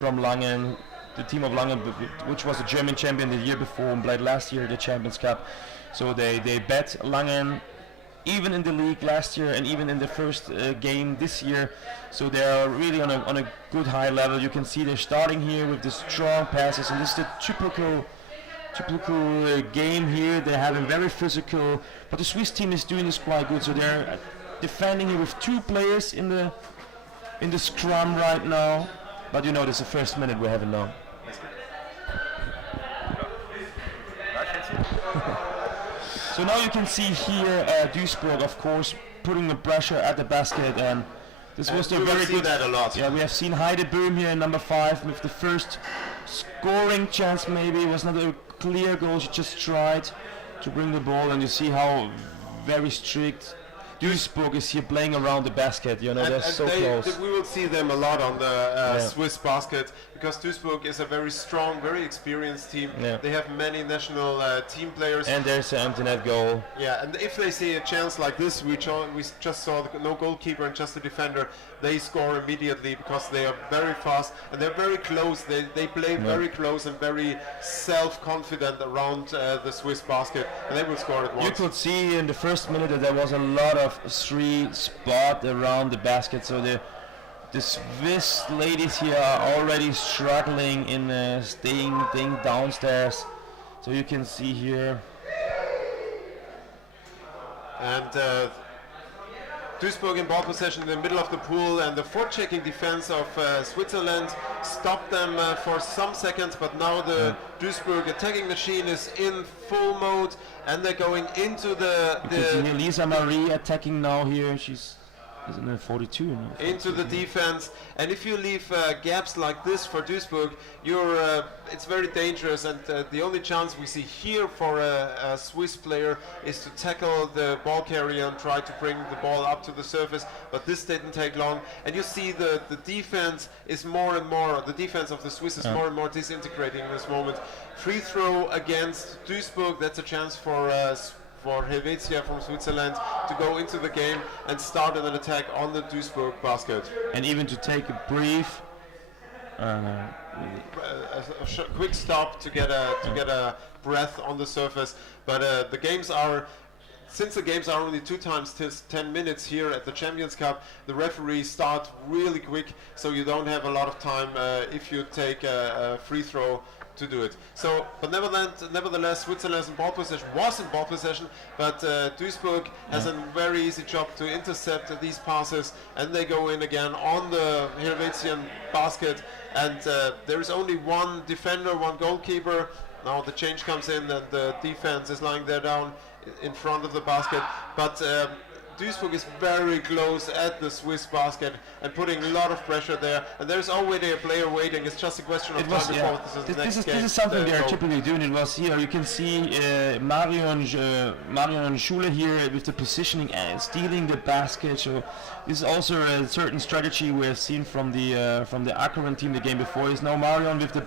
from Langen, the team of Langen, which was the German champion the year before and played last year the Champions Cup. So they bet Langen even in the league last year and even in the first game this year. So they are really on a good high level. You can see they're starting here with the strong passes, and this is the typical game here. They're having very physical, but the Swiss team is doing this quite good. So they're defending here with 2 players in the scrum right now. But you know, this is the first minute we haven't known. So now you can see here Duisburg, of course, putting the pressure at the basket, and this was a very good. That a lot. Yeah, we have seen Heide Böhm here in number 5 with the first scoring chance. Maybe it was not a clear goal. She just tried to bring the ball, and you see how very strict Duisburg is here playing around the basket. You know, they're so close. We will see them a lot on the Swiss basket, because Duisburg is a very strong, very experienced team. Yeah. They have many national team players. And there's an empty net goal. Yeah, and if they see a chance like this, we just saw no goalkeeper and just a defender, they score immediately because they are very fast and they're very close. They play very close and very self-confident around the Swiss basket, and they will score at once. You could see in the first minute that there was a lot of free spot around the basket, so the Swiss ladies here are already struggling in staying downstairs. So you can see here. And Duisburg in ball possession in the middle of the pool, and the forechecking defense of Switzerland stopped them for some seconds, but now the Duisburg attacking machine is in full mode, and they're going into the Lisa Marie attacking now here. She's in the 42. No? Into the defense, and if you leave gaps like this for Duisburg, it's very dangerous, and the only chance we see here for a Swiss player is to tackle the ball carrier and try to bring the ball up to the surface, but this didn't take long, and you see the defense is more and more, the defense of the Swiss is more and more disintegrating in this moment. Free throw against Duisburg, that's a chance for Helvetia from Switzerland to go into the game and start an attack on the Duisburg basket. And even to take a brief quick stop to get a breath on the surface. But since the games are only 2 times 10 minutes here at the Champions Cup, the referees start really quick, so you don't have a lot of time if you take a free throw to do it. So, but nevertheless, Switzerland's was in ball possession, but Duisburg has a very easy job to intercept these passes, and they go in again on the Helvetian basket, and there is only one defender, one goalkeeper. Now the change comes in, and the defense is lying there down in front of the basket, but Duisburg is very close at the Swiss basket and putting a lot of pressure there, and there's already a player waiting. It's just a question of time before this is something they are typically doing. It was here, you can see Marion Schule here with the positioning and stealing the basket. So this is also a certain strategy we have seen from the Akron team the game before. Is now Marion with the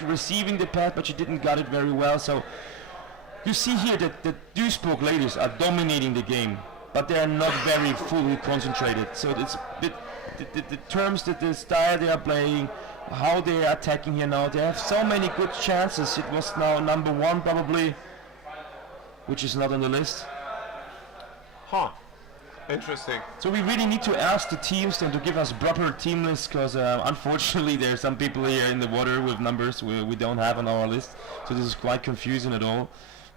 receiving the pass, but she didn't got it very well. So you see here that the Duisburg ladies are dominating the game, but they are not very fully concentrated. So it's a bit the terms that the style they are playing, how they are attacking here now. They have so many good chances. It was now number 1 probably, which is not on the list. Interesting. So we really need to ask the teams then to give us proper team lists, because unfortunately there are some people here in the water with numbers we don't have on our list. So this is quite confusing at all.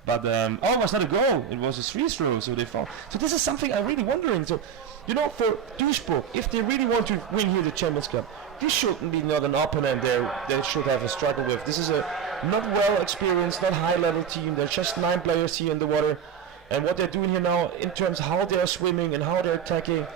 But it was not a goal. It was a free throw, so they fall. So this is something I'm really wondering. So, you know, for Duisburg, if they really want to win here the Champions Cup, this shouldn't be not an opponent they should have a struggle with. This is a not well experienced, not high level team. There's just 9 players here in the water, and what they're doing here now in terms of how they're swimming and how they're attacking,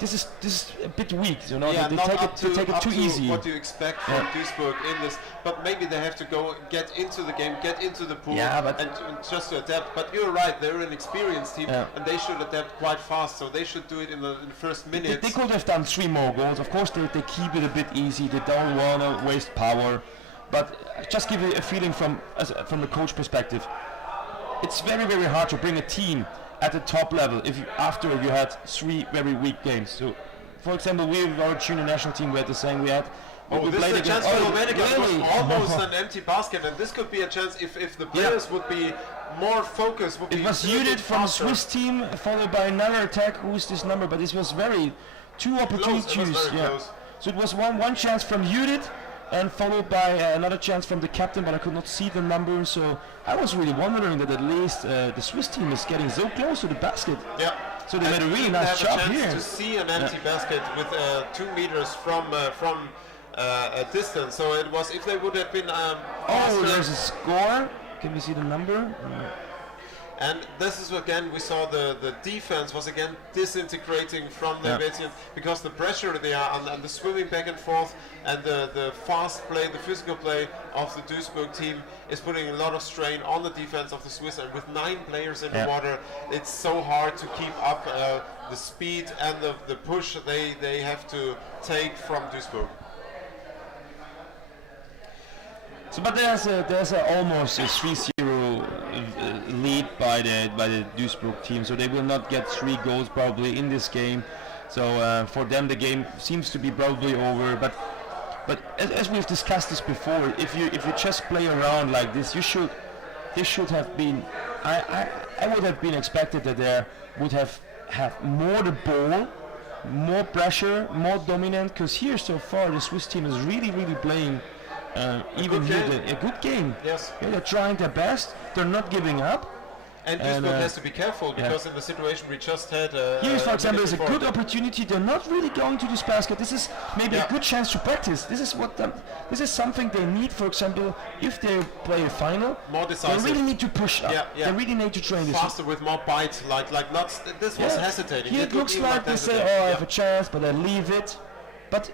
this is a bit weak, you know. Yeah, they take it too easy. What you expect from Duisburg in this, but maybe they have to get into the game, get into the pool, and just to adapt. But you're right, they're an experienced team, and they should adapt quite fast. So they should do it in the first minutes. They could have done 3 more goals. Of course, they keep it a bit easy. They don't want to waste power, but just give you a feeling from the coach perspective. It's very, very hard to bring a team at the top level after you had 3 very weak games. So, for example, we have our junior national team. We had the same. We had Oh, we this played is a chance against- for Helvetia. It really? was almost an empty basket, and this could be a chance if the players would be more focused. Would It be was a little Judith bit from the faster. Swiss team, followed by another attack. Who's this number? But this was two opportunities. It was very close. So it was one chance from Judith, and followed by another chance from the captain, but I could not see the number. So I was really wondering that at least the Swiss team is getting so close to the basket. Yeah. So they made a really didn't nice have job a chance here. to see an empty basket with 2 meters from a distance. So it was, if they would have been Oh, faster, there's a score. Can we see the number? and this is again, we saw the defense was again disintegrating from the Helvetian, because the pressure they are on the swimming back and forth, and the fast play, the physical play of the Duisburg team is putting a lot of strain on the defense of the Swiss, and with 9 players in the water, it's so hard to keep up the speed and the push they have to take from Duisburg. So, but there's almost a 3-0 lead by the Duisburg team, so they will not get 3 goals probably in this game. So for them the game seems to be probably over. But as we've discussed this before, if you just play around like this, this should have been. I would have been expected that there would have more the ball, more pressure, more dominant. Because here so far the Swiss team is really playing. Even here, a good game. Yes. Yeah, they're trying their best. They're not giving up. And Duisburg has to be careful, because in the situation we just had. Here, for example, is a before. good opportunity. They're not really going to this basket. This is maybe a good chance to practice. This is something they need. For example, if they play a final, More decisive. they really need to push up. Yeah. They really need to train this. Faster with more bite, like not. This was hesitating. Here it looks like they say, "Oh, I have a chance," but I leave it. But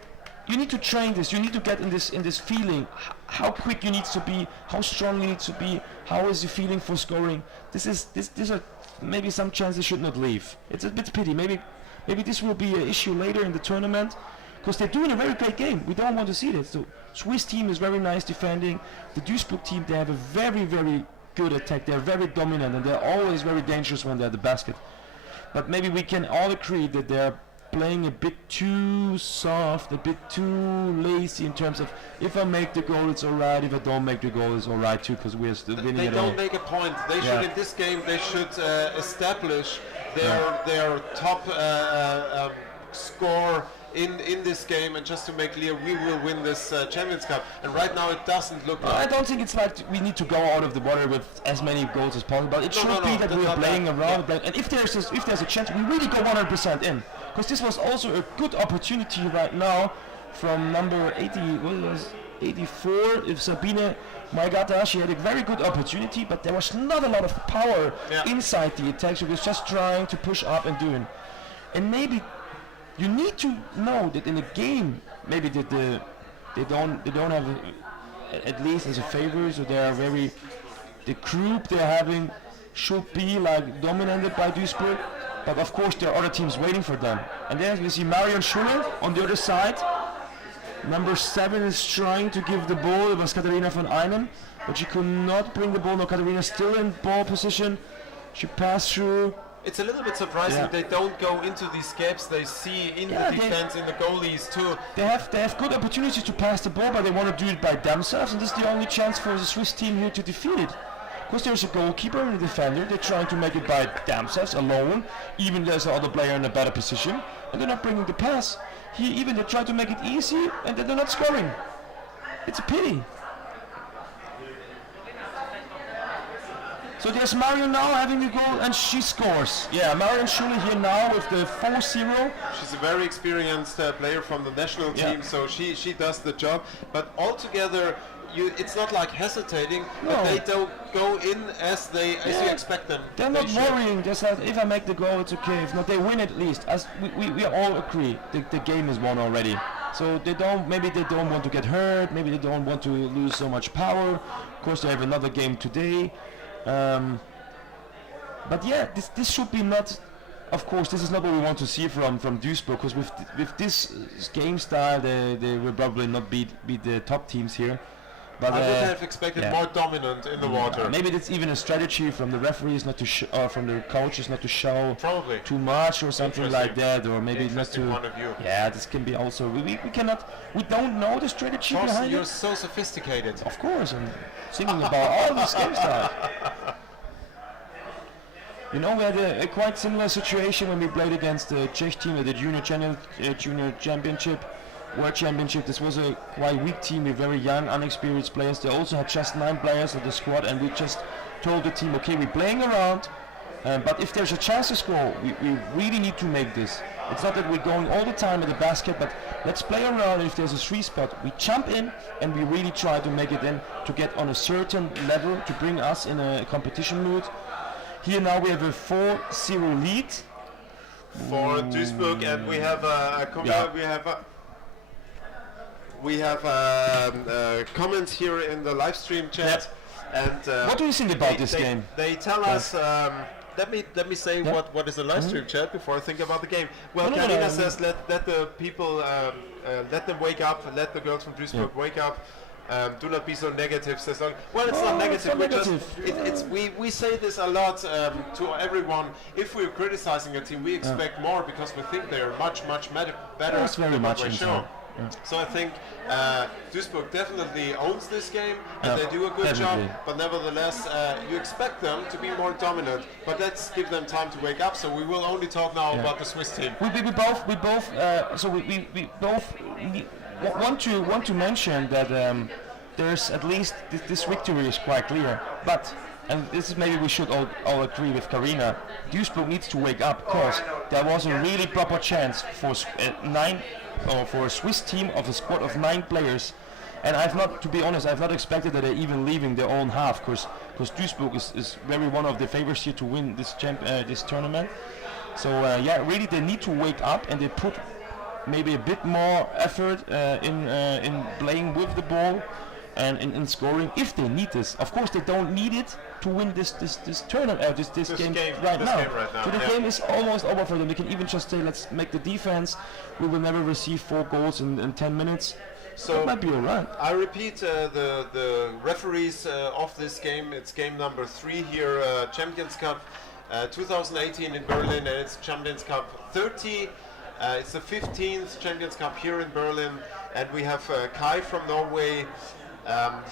you need to train this. You need to get in this feeling. How quick you need to be, how strong you need to be, how is the feeling for scoring. These are maybe some chances should not leave. It's a bit pity. Maybe this will be an issue later in the tournament, because they're doing a very great game. We don't want to see this. So Swiss team is very nice defending. The Duisburg team, they have a very good attack. They're very dominant, and they're always very dangerous when they're at the basket. But maybe we can all agree that they're playing a bit too soft, a bit too lazy in terms of, if I make the goal it's alright, if I don't make the goal it's alright too, because we're still winning They it all. don't make a point. They should, in this game, they should establish their top score in this game, and just to make clear, we will win this Champions Cup. And right now it doesn't look like. I don't think it's like we need to go out of the water with as many goals as possible, but it should be that that's we are not playing that. around, and if there's a chance, we really go 100% in. Because this was also a good opportunity right now from number 84, if Sabine Maigata, she had a very good opportunity, but there was not a lot of power inside the attack, so she was just trying to push up and doing. And maybe you need to know that in a game, maybe that they don't have at least as a favor, so they are the group they're having should be like dominated by Duisburg. But of course there are other teams waiting for them. And then we see Marion Schuller on the other side. Number 7 is trying to give the ball. It was Katharina von Einem, but she could not bring the ball. No, Katharina still in ball position. She passed through. It's a little bit surprising they don't go into these gaps they see in the defense, in the goalies too. They have good opportunities to pass the ball, but they want to do it by themselves, and this is the only chance for the Swiss team here to defeat it. Because there's a goalkeeper and a defender, they're trying to make it by themselves, alone, even there's another player in a better position, and they're not bringing the pass. Here even they try to make it easy, and then they're not scoring. It's a pity. So there's Marion now having a goal, and she scores. Yeah, Marion Schuller here now with the 4-0. She's a very experienced player from the national team, so she does the job. But altogether, it's not like hesitating, but they don't go in as you expect them. They're not worrying. They said, if I make the goal, it's okay. If not, they win at least. As we all agree, the game is won already. So maybe they don't want to get hurt. Maybe they don't want to lose so much power. Of course, they have another game today. But yeah, this should be not. Of course, this is not what we want to see from Duisburg. Because with this game style, they will probably not beat the top teams here. But I would have expected more dominant in the water. Maybe that's even a strategy from the referees not to or from the coaches not to show Probably too much or something like that, or maybe not to. Point of view. Yeah, this can be also. We don't know the strategy behind you're it. so sophisticated. Of course, I'm thinking about all this game stuff. You know, we had a quite similar situation when we played against the Czech team at the junior championship, World Championship. This was a quite weak team with very young, unexperienced players. They also had just 9 players at the squad, and we just told the team, okay, we're playing around, but if there's a chance to score, we really need to make this. It's not that we're going all the time at the basket, but let's play around. If there's a 3 spot, we jump in and we really try to make it in to get on a certain level to bring us in a competition mood. Here now we have a 4-0 lead for Duisburg, and we have we have comments here in the live stream chat. And what do you think about this game? They tell us. Let me say what is the live stream chat before I think about the game. Well, Karina says let the people let them wake up, let the girls from Duisburg wake up. Do not be so negative. Says well, it's not negative. We say this a lot to everyone. If we're criticizing a team, we expect more because we think they are much better. That's very much show. So I think Duisburg definitely owns this game, and they do a good job. But nevertheless, you expect them to be more dominant. But let's give them time to wake up. So we will only talk now about the Swiss team. We both want to mention that there's at least this victory is quite clear. But and this is maybe we should all agree with Karina. Duisburg needs to wake up because there was a really proper chance for for a Swiss team of a squad of 9 players, and to be honest, I've not expected that they're even leaving their own half, because Duisburg is very one of the favorites here to win this tournament. So really they need to wake up, and they put maybe a bit more effort in playing with the ball and in scoring if they need this. Of course, they don't need it to win this tournament, this game right now. So the game is almost over for them. They can even just say, let's make the defense. We will never receive 4 goals in 10 minutes. So that might be alright. I repeat the referees of this game. It's game number 3 here, Champions Cup 2018 in Berlin, and it's Champions Cup 30. It's the 15th Champions Cup here in Berlin, and we have Kai from Norway.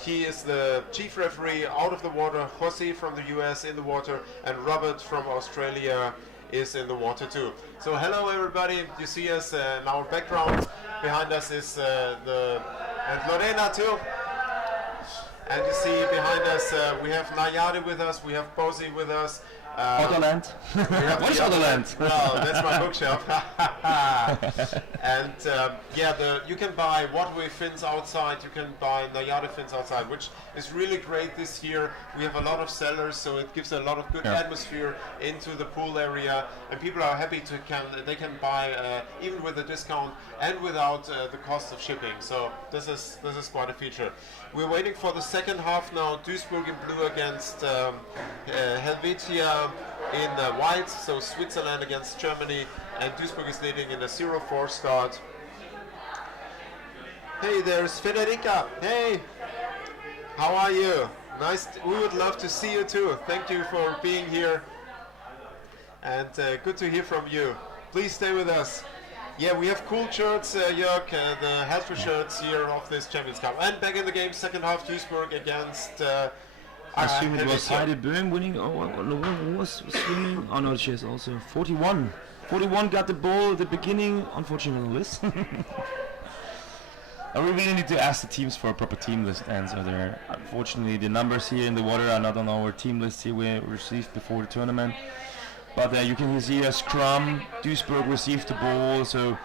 He is the chief referee out of the water, Jose from the US in the water, and Robert from Australia is in the water too. So hello everybody, you see us in our background. Behind us is and Lorena too. And you see behind us we have Nayade with us, we have Bosi with us. Otherland. What is Otherland? Well, that's my bookshop. And you can buy waterway fins outside, you can buy Nayade fins outside, which is really great this year. We have a lot of sellers, so it gives a lot of good atmosphere into the pool area, and people are happy they can buy even with a discount and without the cost of shipping. So this is quite a feature. We're waiting for the second half now. Duisburg in blue against Helvetia in white, so Switzerland against Germany, and Duisburg is leading in a 0-4 start. Hey, there's Federica. Hey, how are you? Nice. We would love to see you too. Thank you for being here, and good to hear from you. Please stay with us. Yeah, we have cool shirts, Jörg, the Helfer shirts here of this Champions Cup. And back in the game, second half, Duisburg against I assume it was Heide Böhm winning. Who was swimming? Oh no, she has also 41. 41 got the ball at the beginning. Unfortunately, on the list. We really need to ask the teams for a proper team list answer there. Unfortunately, the numbers here in the water are not on our team list here we received before the tournament. But you can see a scrum. Duisburg received the ball, so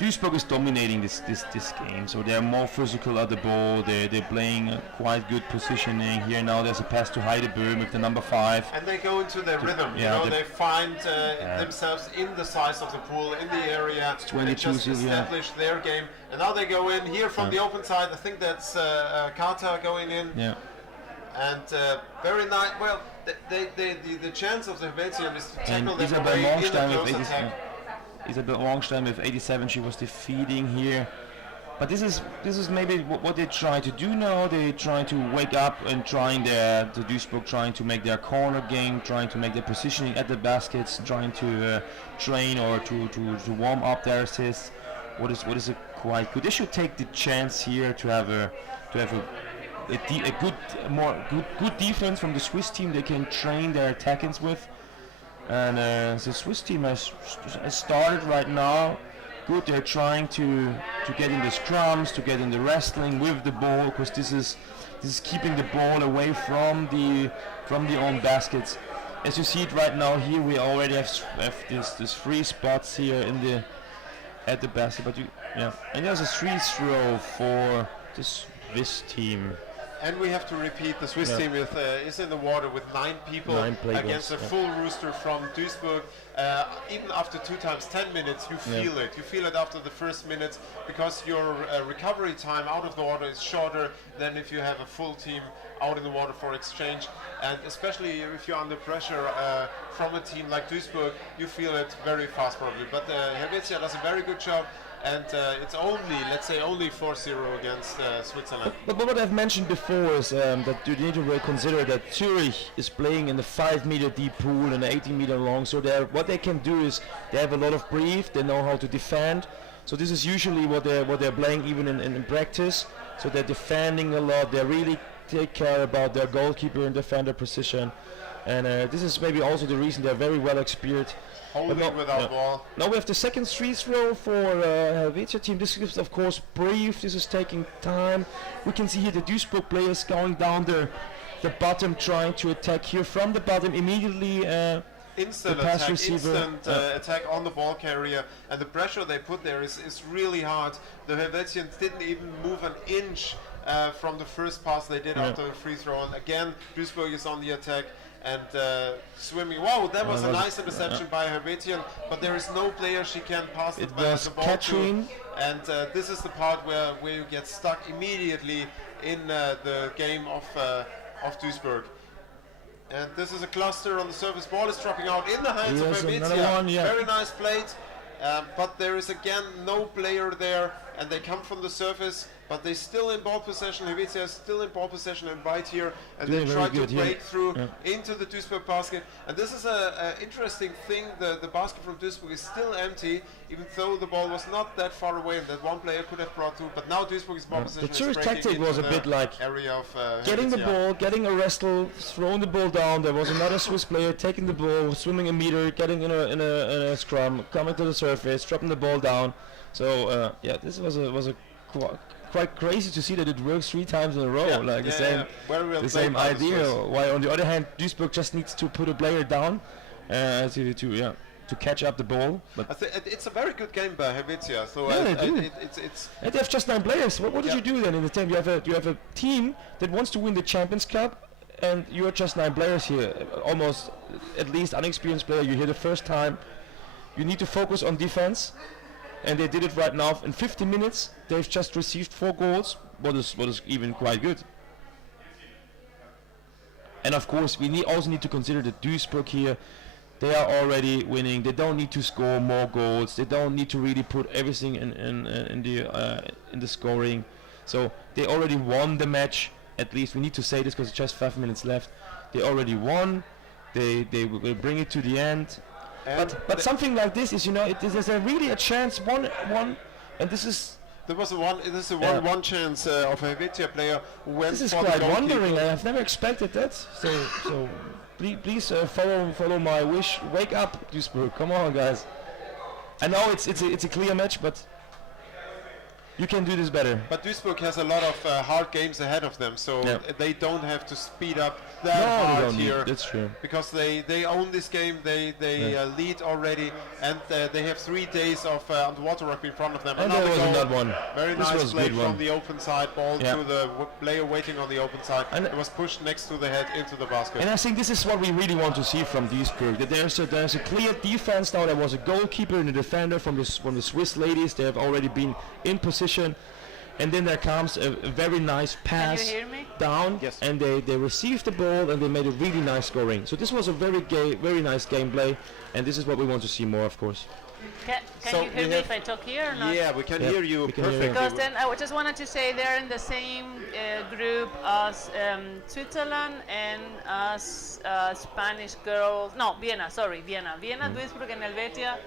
Duisburg is dominating this game. So they're more physical at the ball. They're playing quite good positioning here. Now there's a pass to Heide Böhm with the number 5. And they go into their rhythm. They find themselves in the size of the pool, in the area. They just establish their game. And now they go in here from the open side. I think that's Carter going in. Yeah. And very nice. Well, the chance of the Helvetia is to tackle them Isabel away in a close attack. Isabel Ornstein with 87, she was defeating here But this is maybe what they try to do now. They try to wake up and trying the Duisburg trying to make their corner game, trying to make their positioning at the baskets, trying to train or to warm up their assists. What is a quite good. They should take the chance here to have a good defense from the Swiss team. They can train their attackings with, and the Swiss team has started right now. Good, they're trying to get in the scrums, to get in the wrestling with the ball, because this is keeping the ball away from the own baskets. As you see it right now here, we already have this 3 spots here at the basket, but and there's a free throw for the Swiss team. And we have to repeat, the Swiss team is in the water with 9 people against a full rooster from Duisburg. Even after 2 times 10 minutes, you feel it. You feel it after the first minutes, because your recovery time out of the water is shorter than if you have a full team out in the water for exchange. And especially if you're under pressure from a team like Duisburg, you feel it very fast probably. But Helvetia does a very good job. And it's only, let's say, only 4-0 against Switzerland. But what I've mentioned before is that you need to consider that Zurich is playing in the 5-meter deep pool and 18-meter long. So what they can do is they have a lot of breathe. They know how to defend. So this is usually what they're playing even in practice. So they're defending a lot. They really take care about their goalkeeper and defender position. And this is maybe also the reason they're very well experienced. Holding without ball. Now we have the second free throw for Helvetia team. This is of course brief. This is taking time. We can see here the Duisburg players going down the bottom, trying to attack here from the bottom immediately. Instant attack on the ball carrier, and the pressure they put there is really hard. The Helvetians didn't even move an inch from the first pass they did after the free throw. And again, Duisburg is on the attack. And swimming. Wow, that was a nice interception by Helvetian, but there is no player she can pass the ball to. And this is the part where you get stuck immediately in the game of Duisburg. And this is a cluster on the surface. Ball is dropping out in the hands of Helvetia. Very nice plate, but there is again no player there, and they come from the surface. But they're still in ball possession. Helvetia is still in ball possession and right here, and they try to break through into the Duisburg basket. And this is an interesting thing. The basket from Duisburg is still empty, even though the ball was not that far away and that one player could have brought through. But now Duisburg is ball possession. The Zurich tactic was a bit like area of getting the ball, getting a wrestle, throwing the ball down. There was another Swiss player taking the ball, swimming a meter, getting in a scrum, coming to the surface, dropping the ball down. So this was a quite crazy to see that it works 3 times in a row, the same idea. While on the other hand, Duisburg just needs to put a player down to catch up the ball. But it's a very good game by Helvetia. So and they have just 9 players. What did you do then in the team? You have a team that wants to win the Champions Cup, and you are just 9 players here, almost at least unexperienced player. You're here the first time. You need to focus on defense. And they did it right now in 50 minutes. They've just received 4 goals, what is even quite good. And of course, we also need to consider that Duisburg here, they are already winning. They don't need to score more goals. They don't need to really put everything in the scoring. So they already won the match. At least we need to say this because it's just 5 minutes left. They already won. They will bring it to the end. But something like this is, there's really a chance, one, and this is. There was one chance of a Helvetia player who went. This is for quite the wondering. I've never expected that. So please follow my wish. Wake up, Duisburg. Come on, guys. I know it's a clear match, but you can do this better. But Duisburg has a lot of hard games ahead of them, so they don't have to speed up that hard here. That's true. Because they own this game, they lead already, and they have 3 days of underwater rugby in front of them. And there was that one. Very nice play from the open side, ball to the player waiting on the open side. And it was pushed next to the head into the basket. And I think this is what we really want to see from Duisburg. That there's a clear defense now. There was a goalkeeper and a defender from the Swiss ladies. They have already been in position. And then there comes a very nice pass down, and they received the ball and they made a really nice scoring. So this was a very nice gameplay, and this is what we want to see more, of course. Can So you hear we me have- if I talk here or not? Yeah, we can Yep, hear you we can hear you. perfectly. Because then I just wanted to say they're in the same group as Switzerland and as Spanish girls. No, Vienna. Sorry, Vienna. Vienna, Duisburg, and Helvetia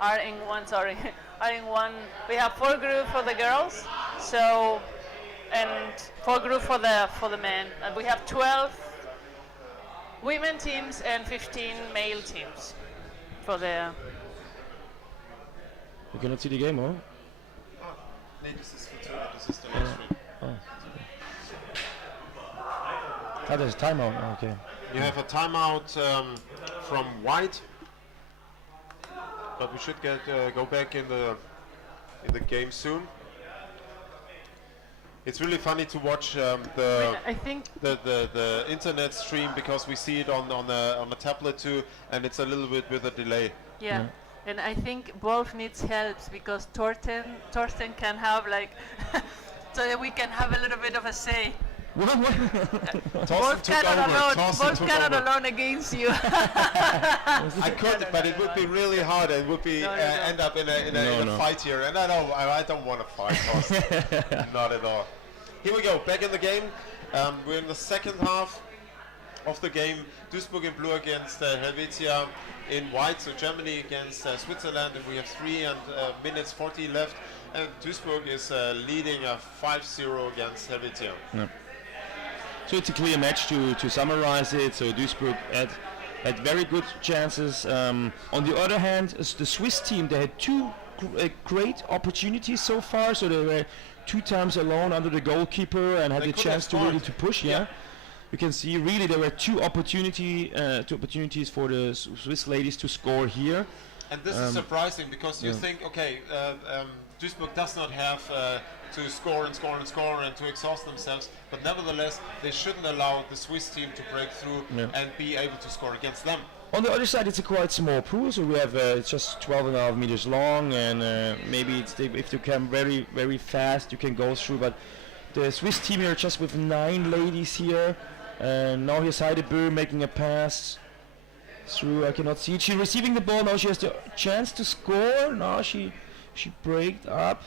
are in one. Sorry, are in one. We have 4 groups for the girls, so and 4 groups for the men. And we have 12 women teams and 15 male teams for the. You cannot see the game, huh? Nee, das ist verzögert, das ist der Livestream. Ah, there's a timeout. Oh, okay. You have a timeout from white, but we should go back in the game soon. It's really funny to watch I think the internet stream because we see it on a tablet too, and it's a little bit with a delay. yeah. And I think Wolf needs help because Torsten can have like, so that we can have a little bit of a say. What? Wolf cannot Torsten took over. alone against you. I could, but it would be really hard. It would be No. end up in a fight here, and I don't want to fight, Torsten. Not at all. Here we go, back in the game. We're in the second half of the game. Duisburg in blue against Helvetia in white, so Germany against Switzerland, and we have 3 minutes 40 left, and Duisburg is leading 5-0 against Helvetia. No. So it's a clear match to summarize it. So Duisburg had very good chances. On the other hand, the Swiss team, they had 2 great opportunities so far. So they were 2 times alone under the goalkeeper and had They the could chance have to really scored. to push. Yeah. You can see really there were 2 opportunities for the Swiss ladies to score here. And this is surprising because you think, okay, Duisburg does not have to score and to exhaust themselves, but nevertheless they shouldn't allow the Swiss team to break through and be able to score against them. On the other side, it's a quite small pool, so we have it's just 12.5 meters long, and maybe if you come very, very fast, you can go through. But the Swiss team here just with 9 ladies here, and now here's Heidebö making a pass through. I cannot see it. She's receiving the ball now. She has the chance to score. Now she braked up.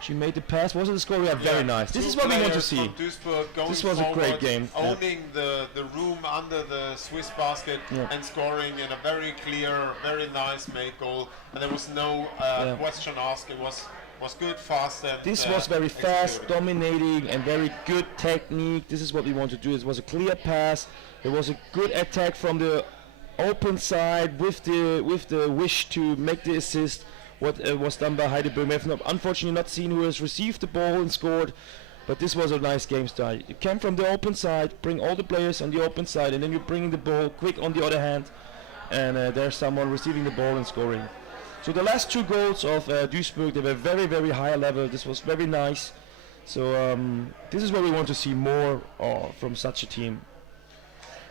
She made the pass. Was it a score? Yeah, very nice. This is what we want to see. This was a great game. Owning the room under the Swiss basket and scoring in a very clear, very nice made goal. And there was no question asked. It was good, fast, and this was very fast, executed. dominating, and very good technique. This is what we want to do. It was a clear pass. There was a good attack from the open side with the wish to make the assist. What was done by Heidebö. We have unfortunately not seen who has received the ball and scored, but this was a nice game style. You came from the open side, bring all the players on the open side, and then you bring the ball quick on the other hand, and there's someone receiving the ball and scoring. So the last 2 goals of Duisburg, they were very, very high level. This was very nice. So this is what we want to see more from such a team.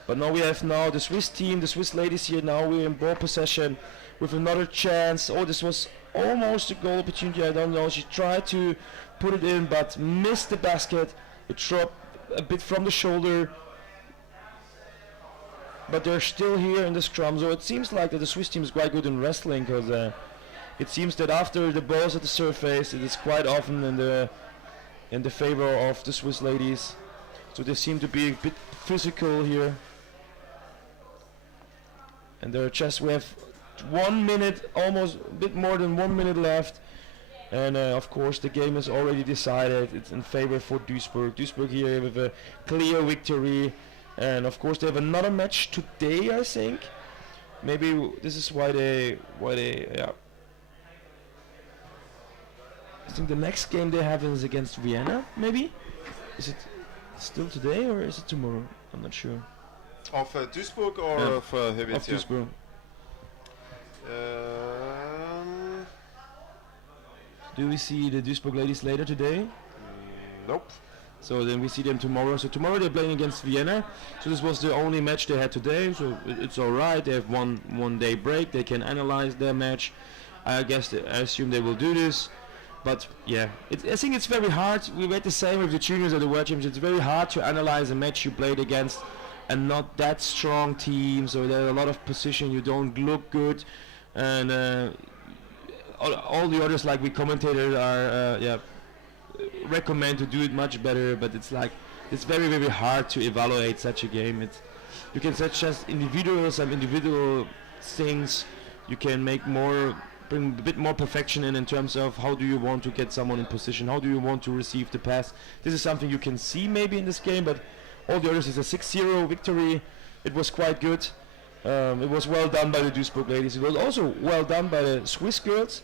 But now we have the Swiss team, the Swiss ladies here. Now we're in ball possession with another chance. Oh, this was almost a goal opportunity. I don't know. She tried to put it in, but missed the basket. It dropped a bit from the shoulder. But they're still here in the scrum. So it seems like that the Swiss team is quite good in wrestling, because it seems that after the ball's at the surface, it is quite often in the favor of the Swiss ladies. So they seem to be a bit physical here. And we have 1 minute, almost a bit more than 1 minute left, and of course the game is already decided. It's in favor for Duisburg. Duisburg here with a clear victory, and of course they have another match today, I think. Maybe this is why they yeah. I think the next game they have is against Vienna. Maybe is it still today or is it tomorrow? I'm not sure. Of Duisburg or of Helvetia? Of Duisburg. Do we see the Duisburg ladies later today? Nope. So then we see them tomorrow. So tomorrow they're playing against Vienna. So this was the only match they had today. So it's all right. They have one day break. They can analyze their match. I assume they will do this. But yeah, I think it's very hard. We had the same with the juniors at the World Championships. It's very hard to analyze a match you played against and not that strong team. So there are a lot of position. You don't look good, and all the others, like we commentators, are recommend to do it much better. But it's like it's very very hard to evaluate such a game. You can suggest some individual things. You can bring a bit more perfection in terms of how do you want to get someone in position, how do you want to receive the pass. This is something you can see maybe in this game, but all the others is a 6-0 victory. It was quite good. It was well done by the Duisburg ladies. It was also well done by the Swiss girls.